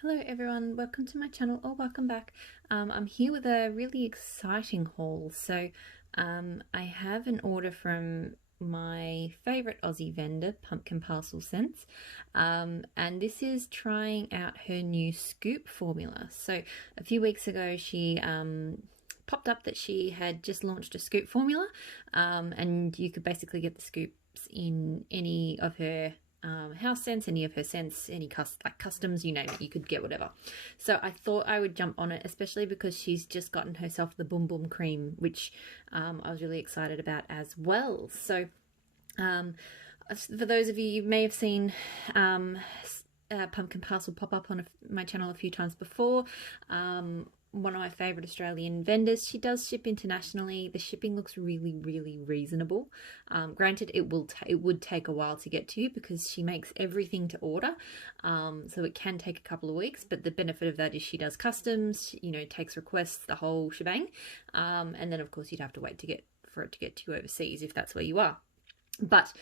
Hello everyone, welcome to my channel or welcome back. I'm here with a really exciting haul. I have an order from my favourite Aussie vendor, Pumpkin Parcel Scents, and this is trying out her new scoop formula. So a few weeks ago she popped up that she had just launched a scoop formula, and you could basically get the scoops in any of her house scents, any of her scents, any customs, you name it, you could get whatever. So I thought I would jump on it, especially because she's just gotten herself the Boom Boom cream, which I was really excited about as well. So for those of you, you may have seen Pumpkin Parcel pop up on my channel a few times before. One of my favourite Australian vendors. She does ship internationally. The shipping looks really reasonable. Granted, it would take a while to get to you because she makes everything to order, so it can take a couple of weeks, but the benefit of that is she does customs, you know, takes requests, the whole shebang, and then of course you'd have to wait for it to get to you overseas if that's where you are. But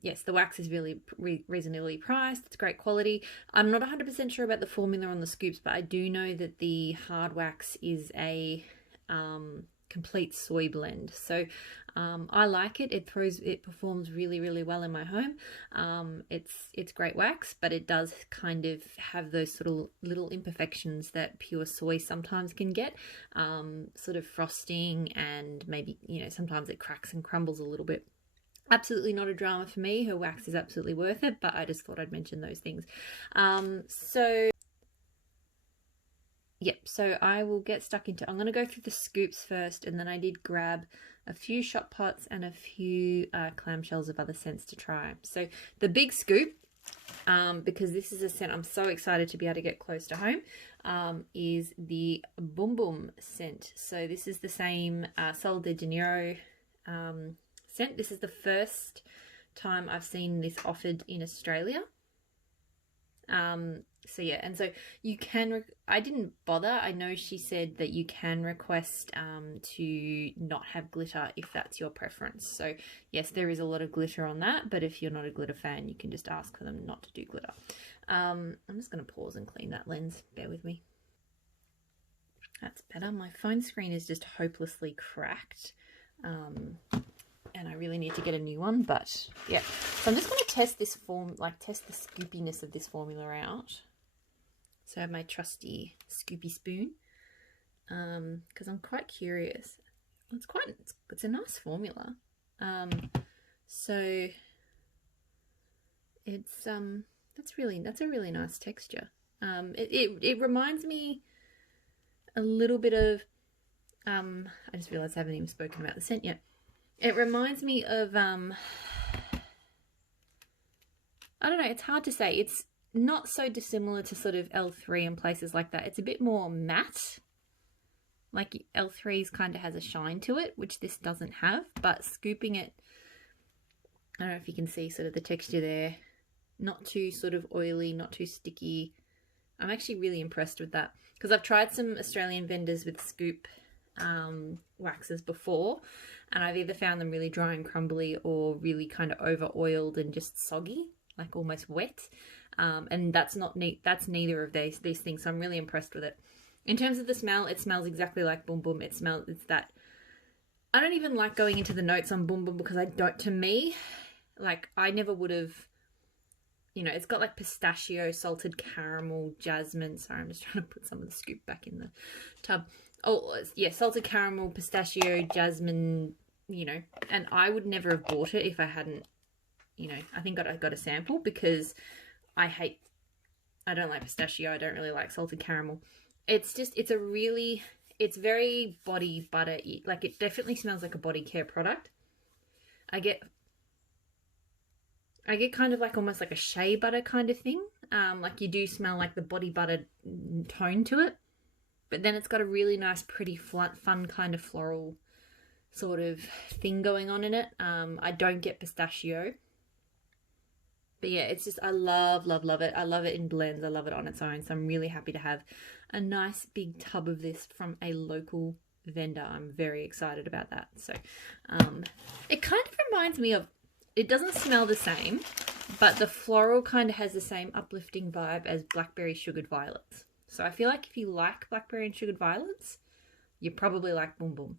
yes, the wax is really reasonably priced. It's great quality. I'm not 100% sure about the formula on the scoops, but I do know that the hard wax is a complete soy blend. So I like it. It performs really well in my home. It's great wax, but it does kind of have those sort of little imperfections that pure soy sometimes can get. Sort of frosting, and maybe, you know, sometimes it cracks and crumbles a little bit. Absolutely not a drama for me. Her wax is absolutely worth it, but I just thought I'd mention those things. So I will get stuck into, I'm going to go through the scoops first, and then I did grab a few shot pots and a few clamshells of other scents to try. So the big scoop, because this is a scent I'm so excited to be able to get close to home, is the Boom Boom scent. So this is the same Sol de Janeiro scent. This is the first time I've seen this offered in Australia. So yeah, and so you can, I didn't bother. I know she said that you can request to not have glitter if that's your preference. So yes, there is a lot of glitter on that, but if you're not a glitter fan, you can just ask for them not to do glitter. I'm just going to pause and clean that lens. Bear with me. That's better. My phone screen is just hopelessly cracked. And I really need to get a new one, but yeah. So I'm just going to test this test the scoopiness of this formula out. So I have my trusty scoopy spoon, because I'm quite curious. It's a nice formula. So it's that's a really nice texture. It reminds me a little bit of I just realized I haven't even spoken about the scent yet. It reminds me of, I don't know, it's hard to say. It's not so dissimilar to sort of L3 and places like that. It's a bit more matte. Like L3's kind of has a shine to it, which this doesn't have, but scooping it, I don't know if you can see sort of the texture there. Not too sort of oily, not too sticky. I'm actually really impressed with that, because I've tried some Australian vendors with scoop waxes before, and I've either found them really dry and crumbly or really kind of over oiled and just soggy, like almost wet, and that's neither of these things. So I'm really impressed with it. In terms of the smell, it smells exactly like Boom Boom. It's that, I don't even like going into the notes on Boom Boom, because to me, like, I never would have, you know, it's got like pistachio, salted caramel, jasmine. Sorry, I'm just trying to put some of the scoop back in the tub. Oh, yeah, salted caramel, pistachio, jasmine, you know, and I would never have bought it if I hadn't, you know, I think I got a sample, because I don't like pistachio. I don't really like salted caramel. It's very body butter. Like, it definitely smells like a body care product. I get kind of like almost like a shea butter kind of thing. Like, you do smell like the body butter tone to it. But then it's got a really nice, pretty, fun kind of floral sort of thing going on in it. I don't get pistachio. But yeah, it's just, I love it. I love it in blends. I love it on its own. So I'm really happy to have a nice big tub of this from a local vendor. I'm very excited about that. So it kind of reminds me of, it doesn't smell the same, but the floral kind of has the same uplifting vibe as blackberry sugared violets. So I feel like if you like blackberry and sugared violets, you probably like Boom Boom.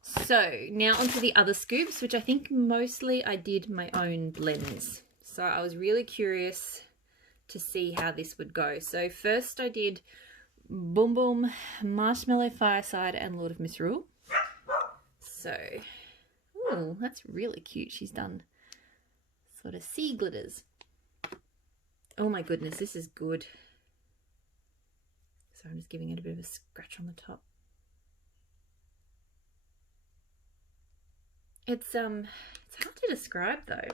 So now onto the other scoops, which I think mostly I did my own blends. So I was really curious to see how this would go. So first I did Boom Boom, Marshmallow, Fireside, and Lord of Misrule. So, ooh, that's really cute. She's done sort of sea glitters. Oh my goodness, this is good. So I'm just giving it a bit of a scratch on the top. It's hard to describe though.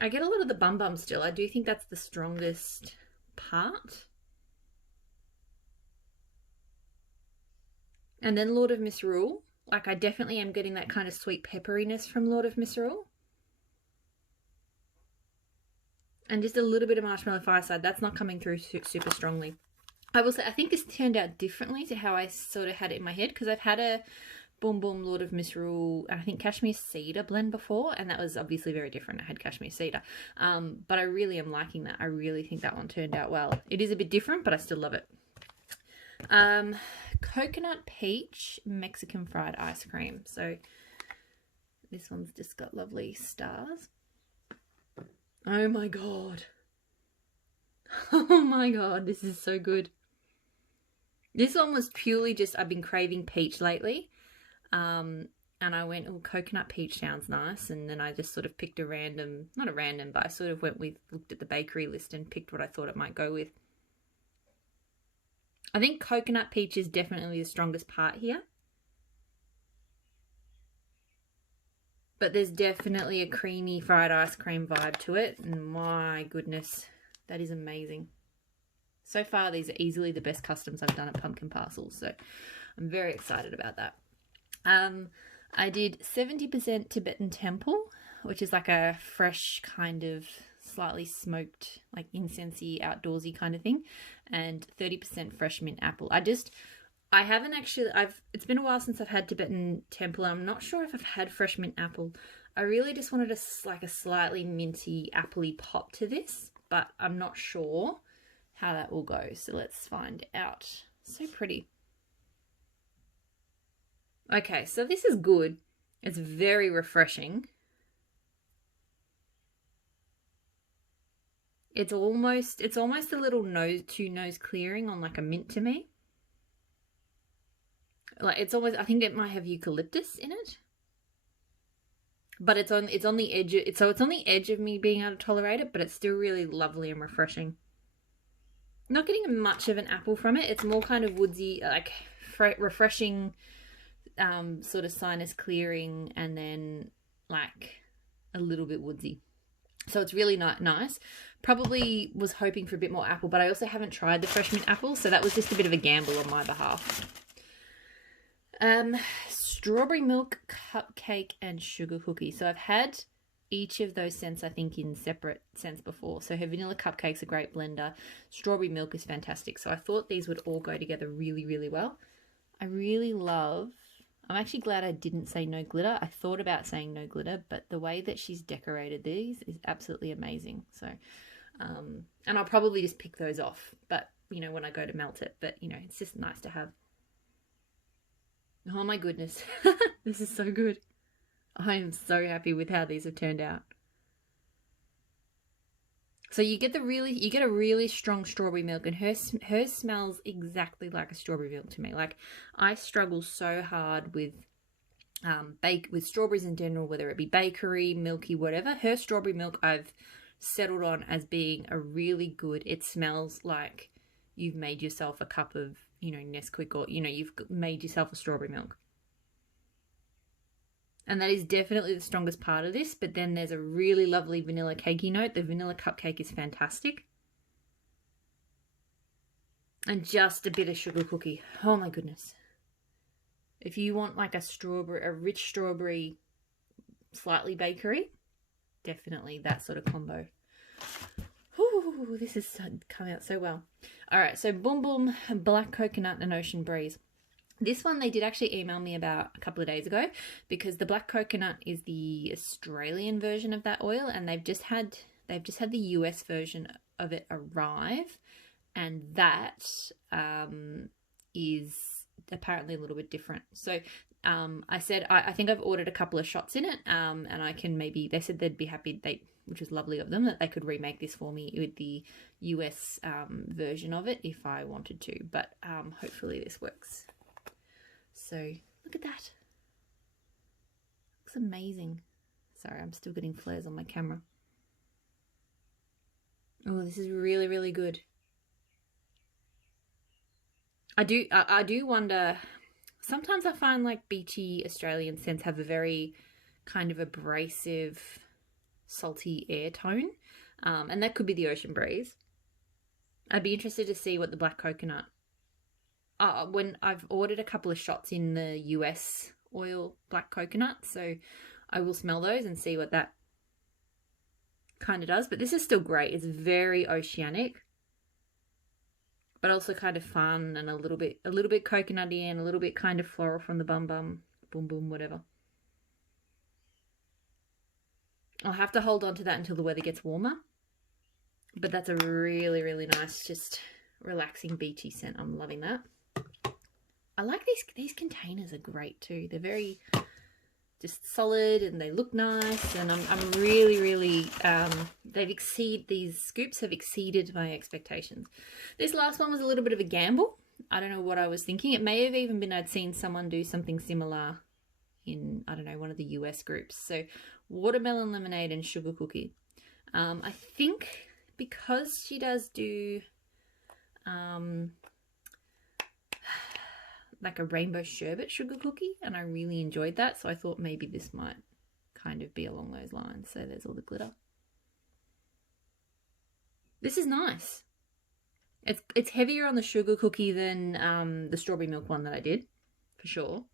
I get a lot of the bum bum still. I do think that's the strongest part. And then Lord of Misrule. Like I definitely am getting that kind of sweet pepperiness from Lord of Misrule. And just a little bit of Marshmallow Fireside. That's not coming through super strongly. I will say, I think this turned out differently to how I sort of had it in my head, because I've had a Boom Boom, Lord of Misrule, I think Cashmere Cedar blend before, and that was obviously very different. I had Cashmere Cedar. But I really am liking that. I really think that one turned out well. It is a bit different, but I still love it. Coconut Peach Mexican Fried Ice Cream. So this one's just got lovely stars. Oh my god. Oh my god, this is so good. This one was purely just, I've been craving peach lately. And I went, oh, coconut peach sounds nice. And then I just sort of picked a random, not a random, but I sort of looked at the bakery list and picked what I thought it might go with. I think coconut peach is definitely the strongest part here. But there's definitely a creamy fried ice cream vibe to it. And my goodness, that is amazing. So far, these are easily the best customs I've done at Pumpkin Parcels. So I'm very excited about that. I did 70% Tibetan Temple, which is like a fresh kind of slightly smoked, like incensey, outdoorsy kind of thing. And 30% fresh mint apple. I haven't actually, it's been a while since I've had Tibetan Temple. I'm not sure if I've had fresh mint apple. I really just wanted a slightly minty, appley pop to this, but I'm not sure how that will go. So let's find out. So pretty. Okay, so this is good. It's very refreshing. It's almost a little nose clearing on like a mint to me. Like it's almost, I think it might have eucalyptus in it. But it's on the edge, it's on the edge of me being able to tolerate it, but it's still really lovely and refreshing. Not getting much of an apple from it. It's more kind of woodsy, like refreshing, sort of sinus clearing, and then like a little bit woodsy. So it's really nice. Probably was hoping for a bit more apple, but I also haven't tried the fresh mint apple, so that was just a bit of a gamble on my behalf. Strawberry milk, cupcake, and sugar cookie. So I've had each of those scents, I think, in separate scents before. So her vanilla cupcake's a great blender. Strawberry milk is fantastic. So I thought these would all go together really, really well. I really love... I'm actually glad I didn't say no glitter. I thought about saying no glitter, but the way that she's decorated these is absolutely amazing. So, and I'll probably just pick those off, but, you know, when I go to melt it. But, you know, it's just nice to have. Oh my goodness. This is so good. I am so happy with how these have turned out. So you get a really strong strawberry milk, and hers smells exactly like a strawberry milk to me. Like, I struggle so hard with with strawberries in general, whether it be bakery, milky, whatever. Her strawberry milk I've settled on as being a really good. It smells like you've made yourself a cup of, you know, Nesquik, or, you know, you've made yourself a strawberry milk. And that is definitely the strongest part of this. But then there's a really lovely vanilla cakey note. The vanilla cupcake is fantastic. And just a bit of sugar cookie. Oh my goodness. If you want like a rich strawberry, slightly bakery, definitely that sort of combo. Ooh, this has come out so well. All right, so Boom Boom, Black Coconut, and Ocean Breeze. This one they did actually email me about a couple of days ago, because the black coconut is the Australian version of that oil, and they've just had the US version of it arrive, and that is apparently a little bit different. So I said I think I've ordered a couple of shots in it, and I can maybe, they said they'd be happy, which was lovely of them, that they could remake this for me with the US version of it if I wanted to, but hopefully this works. So look at that. Looks amazing. Sorry, I'm still getting flares on my camera. Oh, this is really, really good. I do wonder, sometimes I find like beachy Australian scents have a very kind of abrasive, salty air tone, and that could be the ocean breeze. I'd be interested to see what the black coconut, when I've ordered a couple of shots in the US oil black coconut, so I will smell those and see what that kind of does. But this is still great. It's very oceanic, but also kind of fun, and a little bit coconutty, and a little bit kind of floral from the boom boom, whatever. I'll have to hold on to that until the weather gets warmer, but that's a really, really nice, just relaxing beachy scent. I'm loving that. I like these containers are great too. They're very just solid, and they look nice, and I'm really, really, these scoops have exceeded my expectations. This last one was a little bit of a gamble. I don't know what I was thinking. It may have even been I'd seen someone do something similar in, I don't know, one of the US groups. So watermelon lemonade and sugar cookie. I think because she does do like a rainbow sherbet sugar cookie, and I really enjoyed that, so I thought maybe this might kind of be along those lines. So there's all the glitter. This is nice. It's heavier on the sugar cookie than the strawberry milk one that I did, for sure.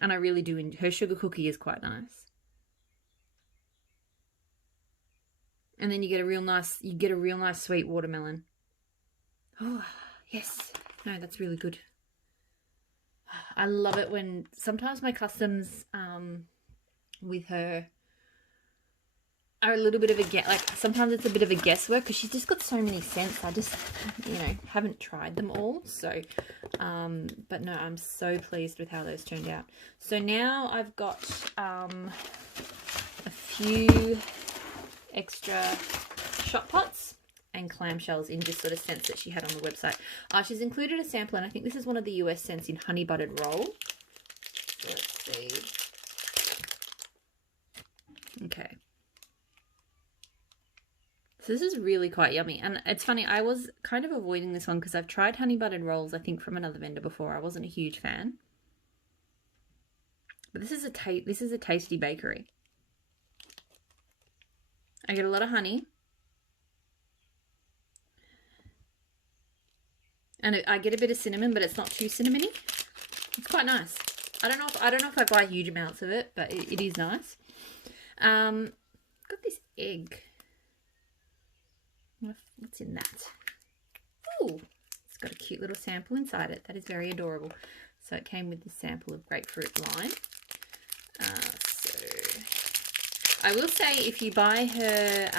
And I really do her sugar cookie is quite nice. And then you get a real nice sweet watermelon. Oh, yes. No, that's really good. I love it when sometimes my customs with her are a little bit of sometimes it's a bit of a guesswork, because she's just got so many scents. I just, haven't tried them all. So, but no, I'm so pleased with how those turned out. So now I've got a few extra shot pots and clamshells in just sort of scents that she had on the website. She's included a sample, and I think this is one of the US scents in honey buttered roll. Let's see. Okay. So this is really quite yummy, and it's funny, I was kind of avoiding this one because I've tried honey buttered rolls, I think, from another vendor before. I wasn't a huge fan, but this is a tasty bakery. I get a lot of honey, and I get a bit of cinnamon, but it's not too cinnamony. It's quite nice. I don't know if I buy huge amounts of it, but it is nice. Got this egg. What's in that? Ooh, it's got a cute little sample inside it. That is very adorable. So it came with this sample of grapefruit lime. So I will say, if you buy her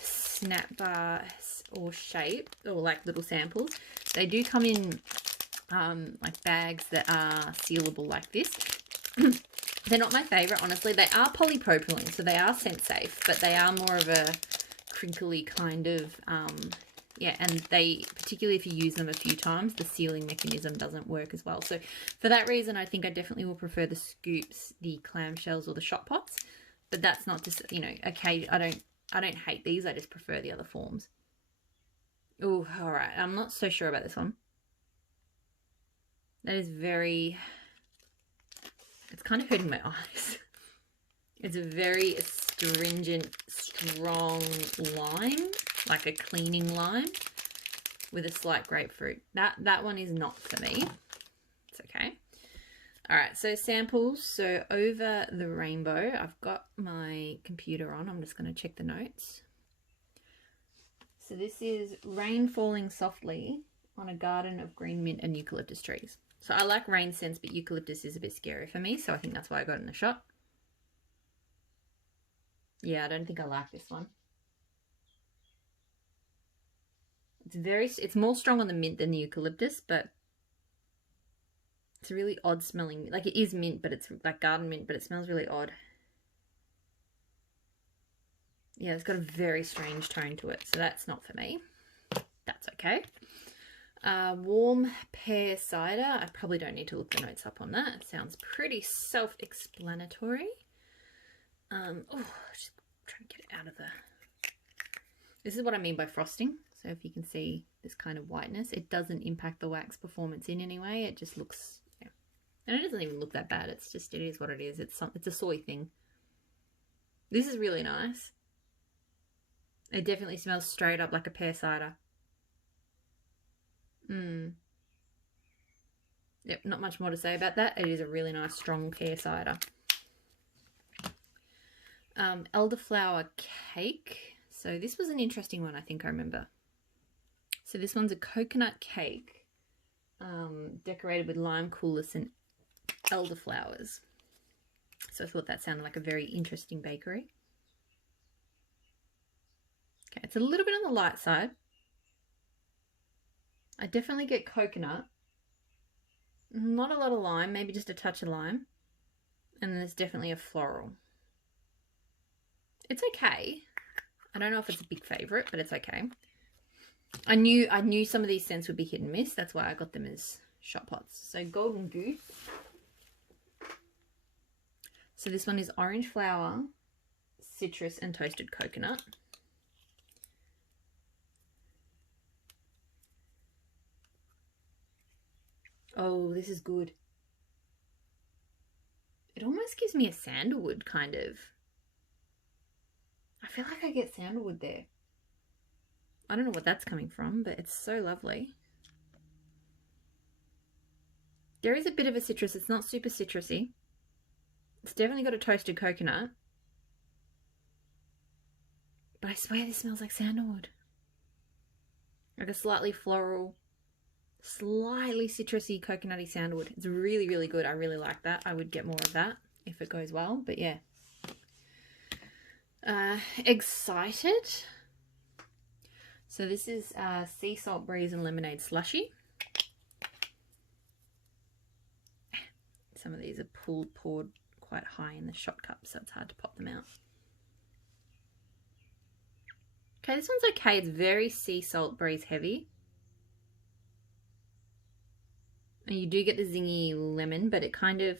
snap bars or shape, or like little samples, they do come in like bags that are sealable like this. They're not my favorite, honestly. They are polypropylene, so they are scent safe, but they are more of a crinkly kind of, yeah, and they, particularly if you use them a few times, the sealing mechanism doesn't work as well. So for that reason, I think I definitely will prefer the scoops, the clamshells, or the shot pots. But that's not just, okay, I don't hate these, I just prefer the other forms. Oh, all right, I'm not so sure about this one. That is very, it's kind of hurting my eyes. It's a very astringent, strong lime, like a cleaning lime with a slight grapefruit. That one is not for me. It's okay. All right, so samples. So over the rainbow, I've got my computer on. I'm just going to check the notes. So this is Rain Falling Softly on a garden of green mint and eucalyptus trees. So I like rain scents, but eucalyptus is a bit scary for me, so I think that's why I got it in the shot. Yeah, I don't think I like this one. It's more strong on the mint than the eucalyptus, but it's a really odd smelling. Like, it is mint, but it's like garden mint, but it smells really odd. Yeah, it's got a very strange tone to it, so that's not for me. That's okay. Warm pear cider. I probably don't need to look the notes up on that. It sounds pretty self-explanatory. Just trying to get it out of the... This is what I mean by frosting. So if you can see this kind of whiteness, it doesn't impact the wax performance in any way. It just looks, yeah. And it doesn't even look that bad. It's just, it is what it is. It's a soy thing. This is really nice. It definitely smells straight up like a pear cider. Yep, not much more to say about that. It is a really nice, strong pear cider. Elderflower cake. So this was an interesting one, I think I remember. So this one's a coconut cake decorated with lime coolers and elderflowers. So I thought that sounded like a very interesting bakery. Okay, it's a little bit on the light side. I definitely get coconut. Not a lot of lime, maybe just a touch of lime. And then there's definitely a floral. It's okay. I don't know if it's a big favourite, but it's okay. I knew some of these scents would be hit and miss. That's why I got them as shot pots. So Golden Goose. So this one is orange flower, citrus, and toasted coconut. Oh, this is good. It almost gives me a sandalwood kind of. I feel like I get sandalwood there. I don't know what that's coming from, but it's so lovely. There is a bit of a citrus. It's not super citrusy. It's definitely got a toasted coconut. But I swear this smells like sandalwood. Like a slightly floral, slightly citrusy, coconutty sandalwood. It's really, really good. I really like that. I would get more of that if it goes well, but yeah. Excited. So this is sea salt breeze and lemonade slushy. Some of these are poured quite high in the shot cup, so it's hard to pop them out. Okay, this one's okay. It's very sea salt breeze heavy. And you do get the zingy lemon, but it kind of...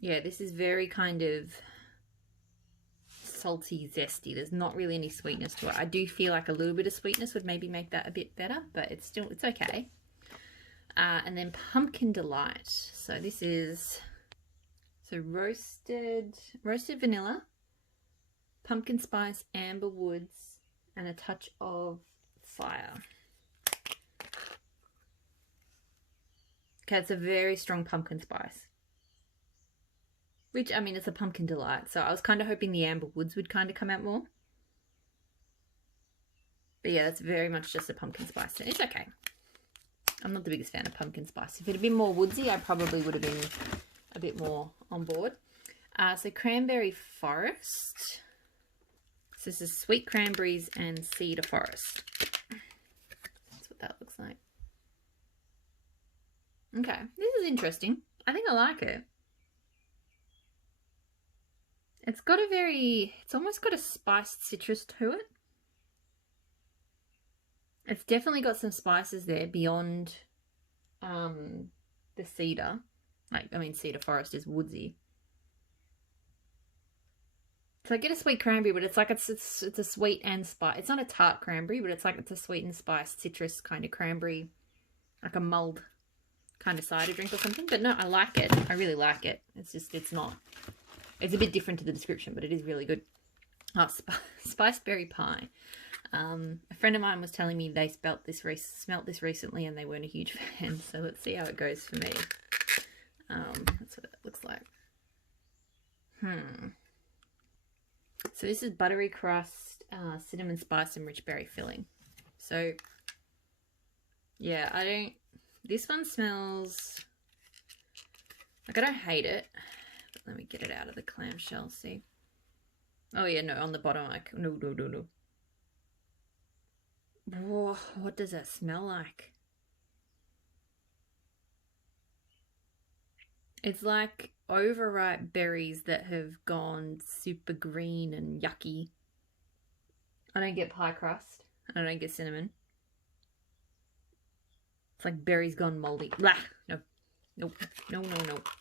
Yeah, this is very kind of salty, zesty. There's not really any sweetness to it. I do feel like a little bit of sweetness would maybe make that a bit better, but it's okay. And then Pumpkin Delight. So this is roasted vanilla, pumpkin spice, amber woods, and a touch of fire. Okay, it's a very strong pumpkin spice. Which, I mean, it's a pumpkin delight, so I was kind of hoping the amber woods would kind of come out more. But yeah, it's very much just a pumpkin spice. It's okay. I'm not the biggest fan of pumpkin spice. If it had been more woodsy, I probably would have been a bit more on board. So Cranberry Forest. So this is sweet cranberries and cedar forest. That's what that looks like. Okay, this is interesting. I think I like it. It's got a it's almost got a spiced citrus to it. It's definitely got some spices there beyond the cedar. Like, I mean, cedar forest is woodsy. So I get a sweet cranberry, but it's like it's a sweet and spice. It's not a tart cranberry, but it's like it's a sweet and spiced citrus kind of cranberry, like a mulled kind of cider drink or something. But no, I like it. I really like it. It's just, it's a bit different to the description, but it is really good. Oh, spiced berry pie. A friend of mine was telling me they smelt this recently and they weren't a huge fan. So let's see how it goes for me. That's what it looks like. So this is Buttery Crust, cinnamon spice and rich berry filling. So Yeah, I don't... This one smells... Like, I don't hate it. But let me get it out of the clamshell, see. Oh, yeah, no, on the bottom, like, no. Whoa, what does that smell like? It's like overripe berries that have gone super green and yucky. I don't get pie crust. I don't get cinnamon. It's like berries gone moldy. Blah! No. Nope. No.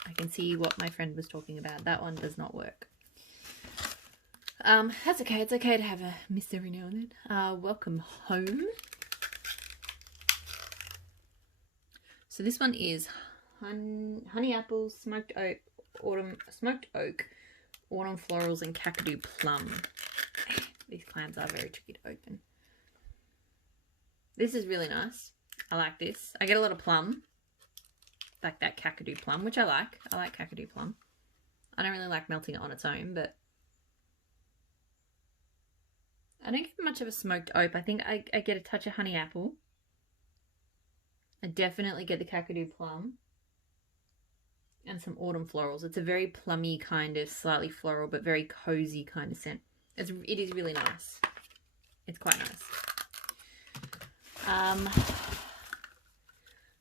I can see what my friend was talking about. That one does not work. That's okay. It's okay to have a miss every now and then. Welcome home. So this one is honey apples, smoked oak, autumn florals, and Kakadu plum. These clams are very tricky to open. This is really nice. I like this. I get a lot of plum, like that Kakadu plum, which I like. I like Kakadu plum. I don't really like melting it on its own, but I don't get much of a smoked oak. I think I get a touch of honey apple. I definitely get the Kakadu plum and some autumn florals. It's a very plummy kind of, slightly floral, but very cozy kind of scent. It is really nice. It's quite nice.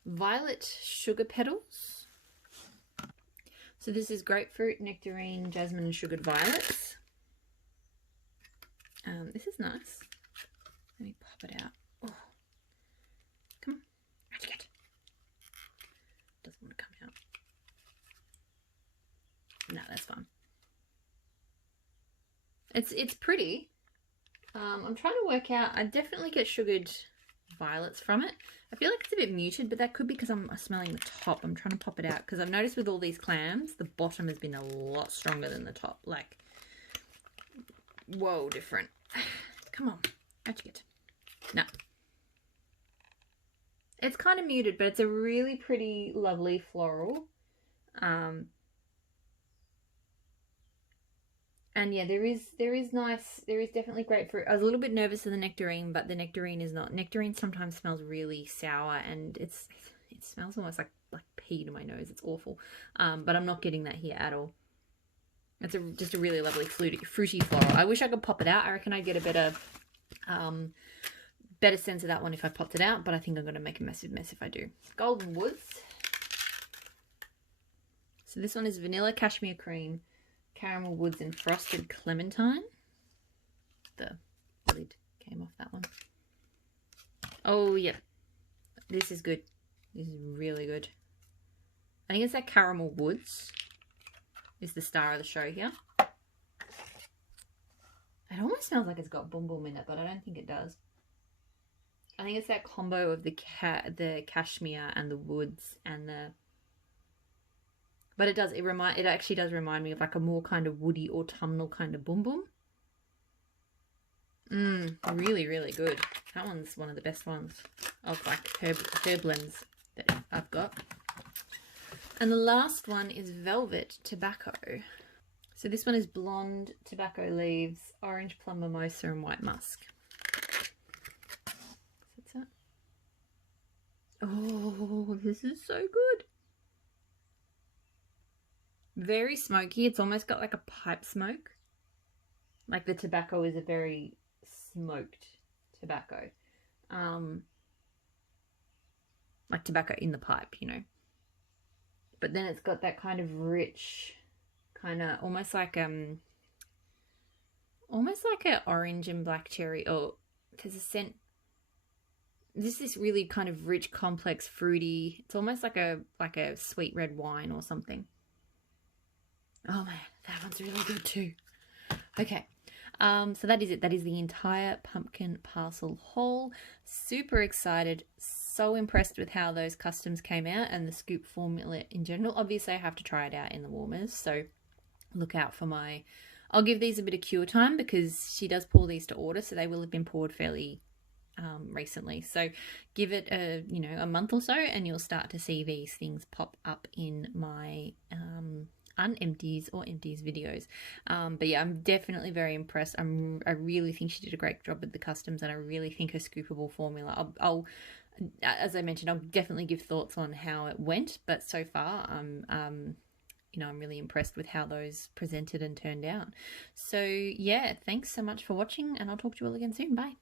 Violet sugar petals. So this is grapefruit, nectarine, jasmine, and sugared violets. This is nice. Let me pop it out. Oh, come on, how'd you get? Doesn't want to come out. No, that's fine. It's pretty. I'm trying to work out. I definitely get sugared violets from it. I feel like it's a bit muted, but that could be because I'm smelling the top. I'm trying to pop it out because I've noticed with all these clams, the bottom has been a lot stronger than the top. Like, whoa, different. Come on, how'd you get? No. It's kind of muted, but it's a really pretty, lovely floral. And yeah, there is definitely grapefruit. I was a little bit nervous of the nectarine, but the nectarine is not. Nectarine sometimes smells really sour, and it smells almost like pea to my nose. It's awful. But I'm not getting that here at all. It's just a really lovely fruity floral. I wish I could pop it out. I reckon I'd get a better sense of that one if I popped it out, but I think I'm going to make a massive mess if I do. Golden Woods. So this one is vanilla cashmere cream, caramel woods, and frosted clementine. The lid came off that one. Oh, yeah. This is good. This is really good. I think it's that caramel woods is the star of the show here. It almost smells like it's got boom boom in it, but I don't think it does. I think it's that combo of the cashmere and the woods and the... But it actually does remind me of like a more kind of woody autumnal kind of boom boom. Really, really good. That one's one of the best ones of like herb blends that I've got. And the last one is Velvet Tobacco. So this one is blonde tobacco leaves, orange plum mimosa, and white musk. What's that? Oh, this is so good. Very smoky. It's almost got like a pipe smoke. Like the tobacco is a very smoked tobacco. Like tobacco in the pipe, you know. But then it's got that kind of rich, kind of almost like an orange and black cherry. Oh, there's a scent. This is really kind of rich, complex, fruity. It's almost like a sweet red wine or something. Oh man, that one's really good too. Okay, so that is it. That is the entire pumpkin parcel haul. Super excited. So impressed with how those customs came out and the scoop formula in general. Obviously, I have to try it out in the warmers, so look out for my... I'll give these a bit of cure time because she does pour these to order, so they will have been poured fairly recently. So give it a month or so, and you'll start to see these things pop up in my unempties or empties videos. But yeah, I'm definitely very impressed. I really think she did a great job with the customs, and I really think her scoopable formula. as I mentioned, I'll definitely give thoughts on how it went, but so far you know, I'm really impressed with how those presented and turned out. So yeah, thanks so much for watching, and I'll talk to you all again soon. Bye.